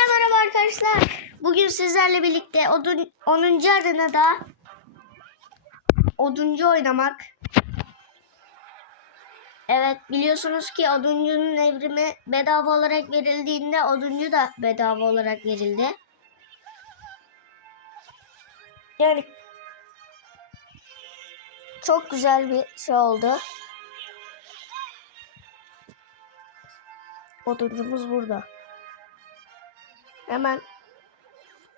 Herkese merhaba arkadaşlar. Bugün sizlerle birlikte odun, 10. arenada oduncu oynamak. Evet biliyorsunuz ki oduncunun evrimi bedava olarak verildiğinde oduncu da bedava olarak verildi. Yani çok güzel bir şey oldu. Oduncumuz burada. Hemen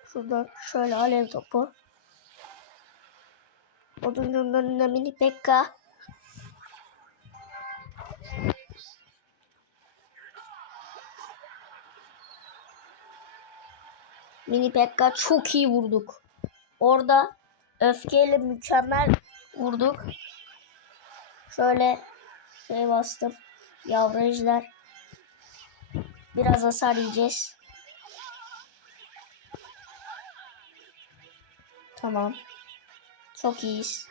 şuradan şöyle alev topu. Oduncunun önüne mini pekka. Mini pekka çok iyi vurduk. Orada öfkeyle mükemmel vurduk. Şöyle şey bastım. Yavru ejder. Biraz hasar yiyeceğiz. Tamam. Çok iyiyiz.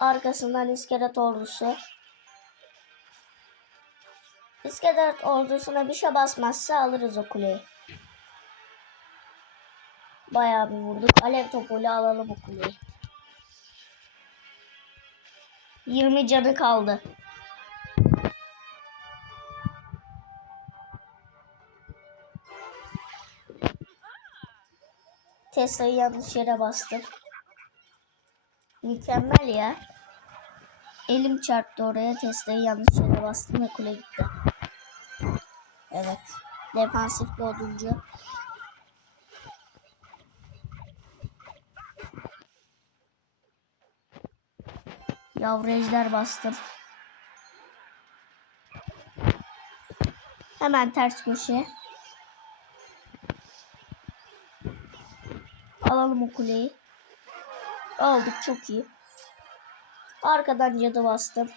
Arkasından iskelet ordusu. İskelet ordusuna bir şey basmazsa alırız o kuleyi. Bayağı bir vurduk. Alev topuyla alalım o kuleyi. 20 canı kaldı. Tesla'yı yanlış yere bastım. Mükemmel ya. Elim çarptı oraya. Tesla'yı yanlış yere bastım ve kule gitti. Evet. Defansif bir oduncu. Yavru ejder bastım. Hemen ters köşe. Alalım o kuleyi. Aldık çok iyi. Arkadan cadı bastım.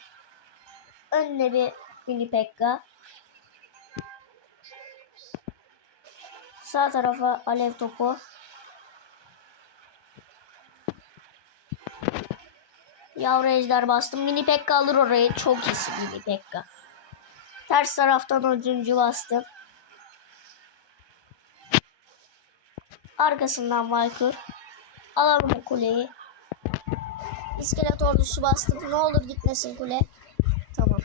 Önüne bir mini pekka. Sağ tarafa alev topu. Yavru ejder bastım. Mini pekka alır orayı. Çok iyisin mini pekka. Ters taraftan oduncu bastım. Arkasından Valkur. Alalım o kuleyi. İskelet ordusu bastım. Ne olur gitmesin kule. Tamam.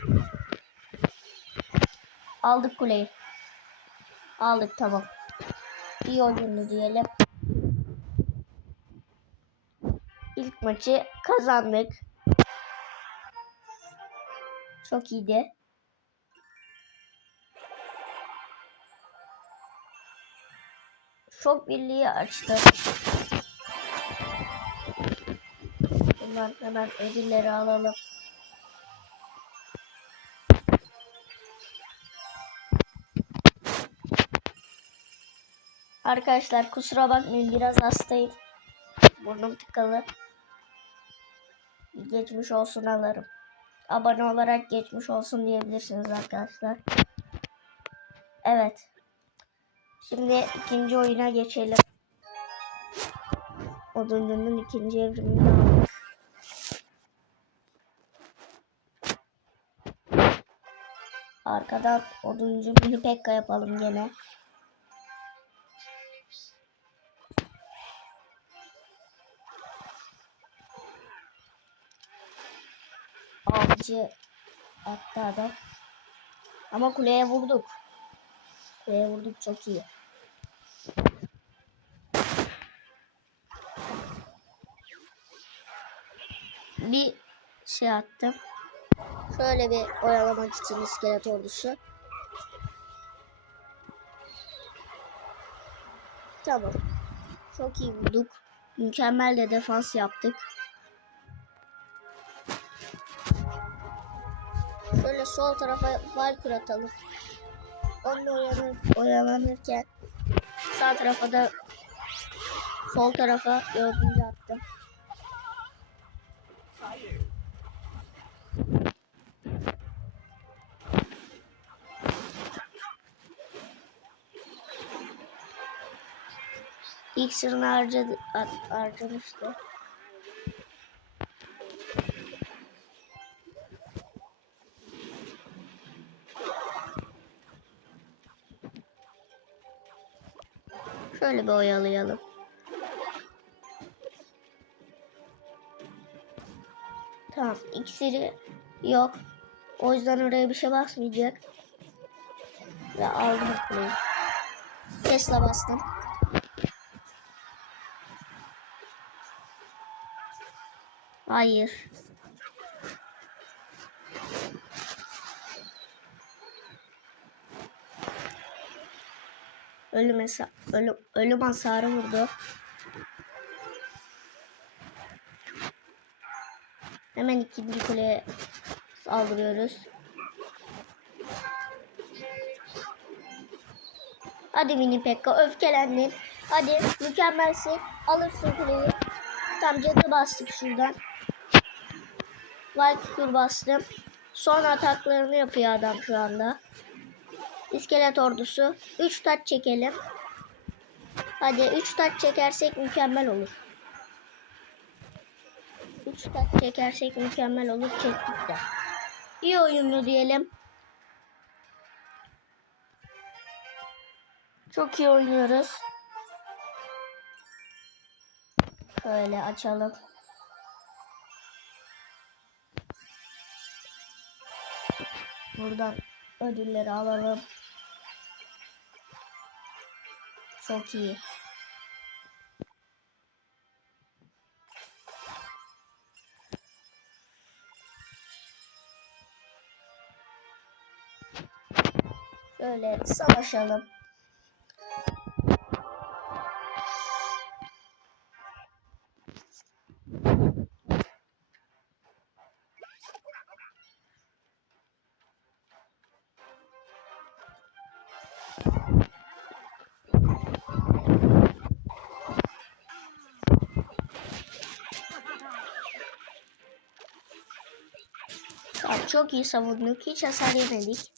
Aldık kuleyi. Aldık tamam. İyi oyundu diyelim. İlk maçı kazandık. Çok iyiydi. Şok birliği açtı. Bundan hemen ödülleri alalım. Arkadaşlar kusura bakmayın biraz hastayım. Burnum tıkalı. Geçmiş olsun alırım. Abone olarak geçmiş olsun diyebilirsiniz arkadaşlar. Evet. Şimdi ikinci oyuna geçelim. Oduncunun ikinci evrimini aldık. Arkadan oduncu mini pekka yapalım gene. Avcı attı adam. Ama kuleye vurduk. Kuleye vurduk çok iyi. Bir şey attım. Şöyle bir oyalamak için iskelet ordusu. Tamam. Çok iyi vurduk. Mükemmel de defans yaptık. Şöyle sol tarafa Valkur atalım. Onunla oyalanır, oyalanırken sağ tarafa da sol tarafa dördüncü attım. İlk sırrını harcadı, har- harcamıştı. Şöyle bir oyalayalım. Tamam iksiri yok. O yüzden oraya bir şey basmayacak. Ve aldım kuleyi. Tesla bastım. Hayır. Ölüm, hesa- ölüm, ölüm hasarı vurdu. Hemen ikinci kuleye saldırıyoruz. Hadi mini Pekka öfkelendin. Hadi mükemmelsin. Alırsın kuleyi. Tam cadı bastık şuradan. Valkyrie bastım. Son ataklarını yapıyor adam şu anda. İskelet ordusu. 3 taç çekelim. Hadi 3 taç çekersek mükemmel olur. 3 taç çekersek mükemmel olur. Çektik de. İyi oyunlu diyelim. Çok iyi oynuyoruz. Şöyle açalım. Buradan ödülleri alalım. Çok iyi. Şöyle savaşalım. Çok iyi savunduk. Hiç hasar yemedik.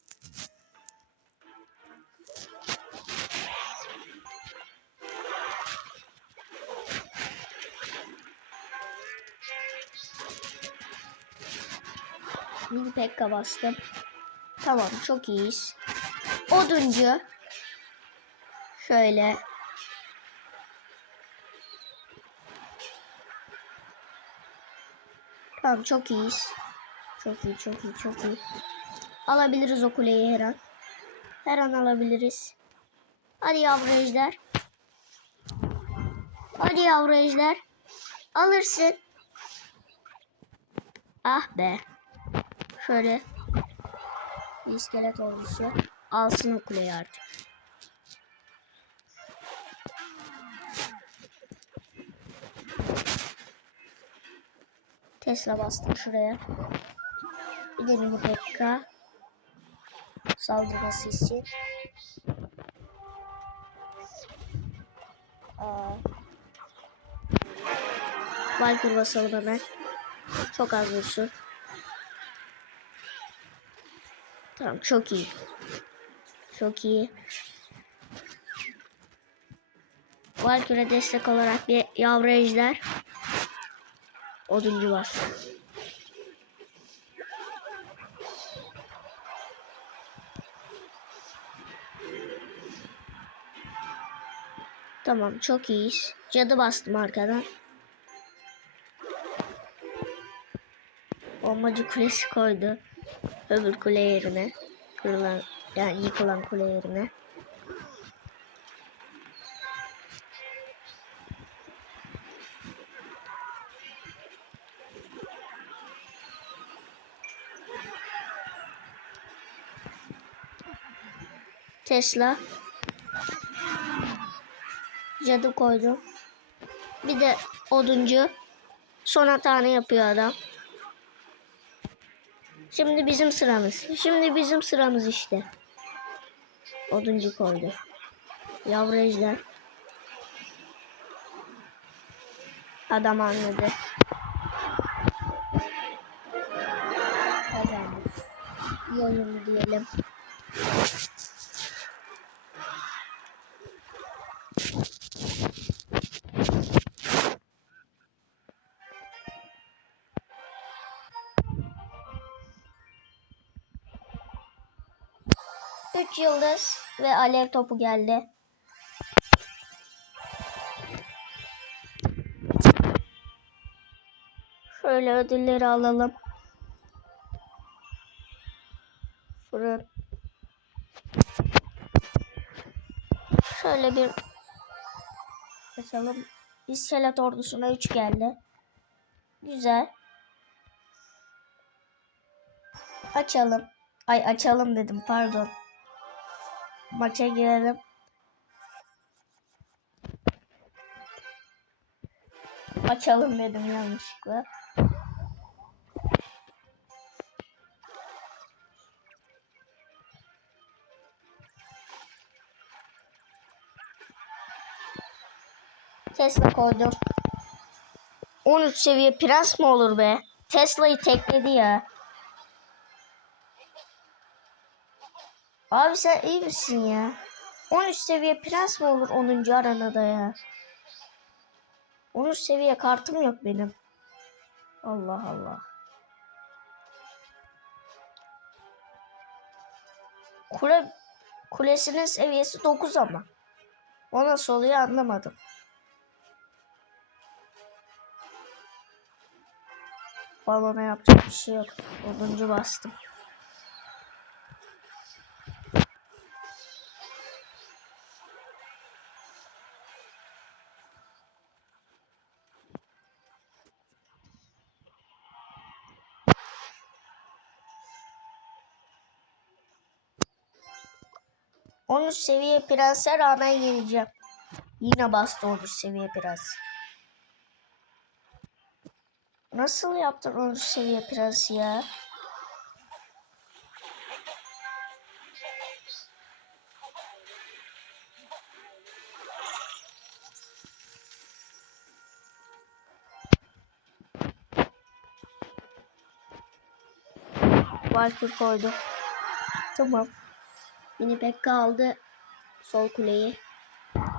Mini Pekka bastım. Tamam çok iyiyiz. Oduncu. Şöyle. Tamam çok iyiyiz. Çok iyi çok iyi çok iyi. Alabiliriz o kuleyi her an. Her an alabiliriz. Hadi yavru ejder. Hadi yavru ejder. Alırsın. Ah be. Şöyle. Bir iskelet ordusu. Alsın o kuleyi artık. Tesla bastım şuraya. Bir de mini Pekka. Saldırması için. Aa. Basalım hemen. Çok az vursun. Tamam çok iyi. Çok iyi. Valkyrie destek olarak bir yavru ejder. Oduncu var. Tamam çok iyiyiz. Cadı bastım arkadan. Bombacı kulesi koydu. Öbür kule yerine. Kırılan yani yıkılan kule yerine. Tesla. Cadı koydum. Bir de oduncu. Son hatanı yapıyor adam. Şimdi bizim sıramız. Şimdi bizim sıramız işte. Oduncu koydu. Yavru ejder. Adam anladı. Kazandık. Oyun diyelim. ve alev topu geldi. Şöyle ödülleri alalım. Fırın. Şöyle bir açalım. İskelet ordusuna 3 geldi. Güzel. Açalım. Ay açalım dedim pardon. Maça girelim. Açalım dedim yanlışlıkla. Tesla koydum. 13 seviye prens mi olur be? Tesla'yı tekledi ya. Abi sen iyi misin ya? 13 seviye prens mi olur 10. arenada ya? 13 seviye kartım yok benim. Allah Allah. Kule kulesinin seviyesi 9 ama. O nasıl oluyor anlamadım. Balona yapacak bir şey yok. 10. bastım. On üç seviye prense rağmen yeneceğim. Yine bastı 13 seviye prens. Nasıl yaptın 13 seviye prensi ya? Valkür koydum. Tamam. Mini Pekka aldı sol kuleyi.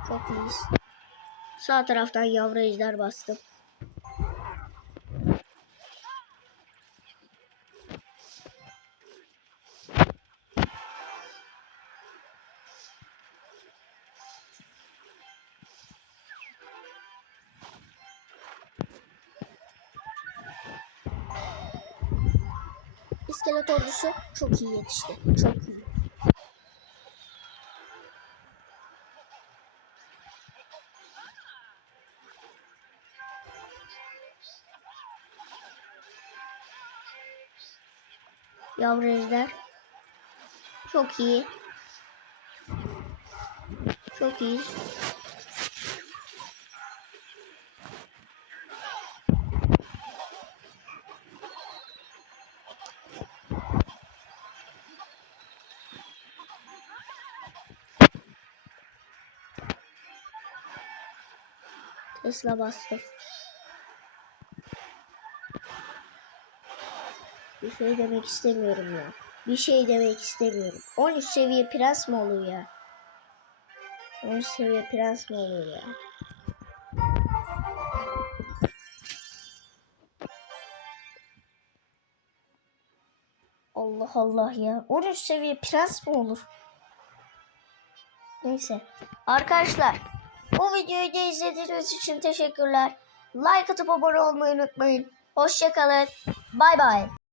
Çok iyiyiz. Sağ taraftan yavru ejder bastım. İskelet ordusu çok iyi yetişti. Çok iyi. Yavru ejder. Çok iyi. Çok iyi. Tesla bastım. Bir şey demek istemiyorum ya. Bir şey demek istemiyorum. 13 seviye prens mi olur ya? 13 seviye prens mi olur ya? Allah Allah ya. 13 seviye prens mi olur? Neyse. Arkadaşlar bu videoyu da izlediğiniz için teşekkürler. Like atıp abone olmayı unutmayın. Hoşçakalın. Bay bay.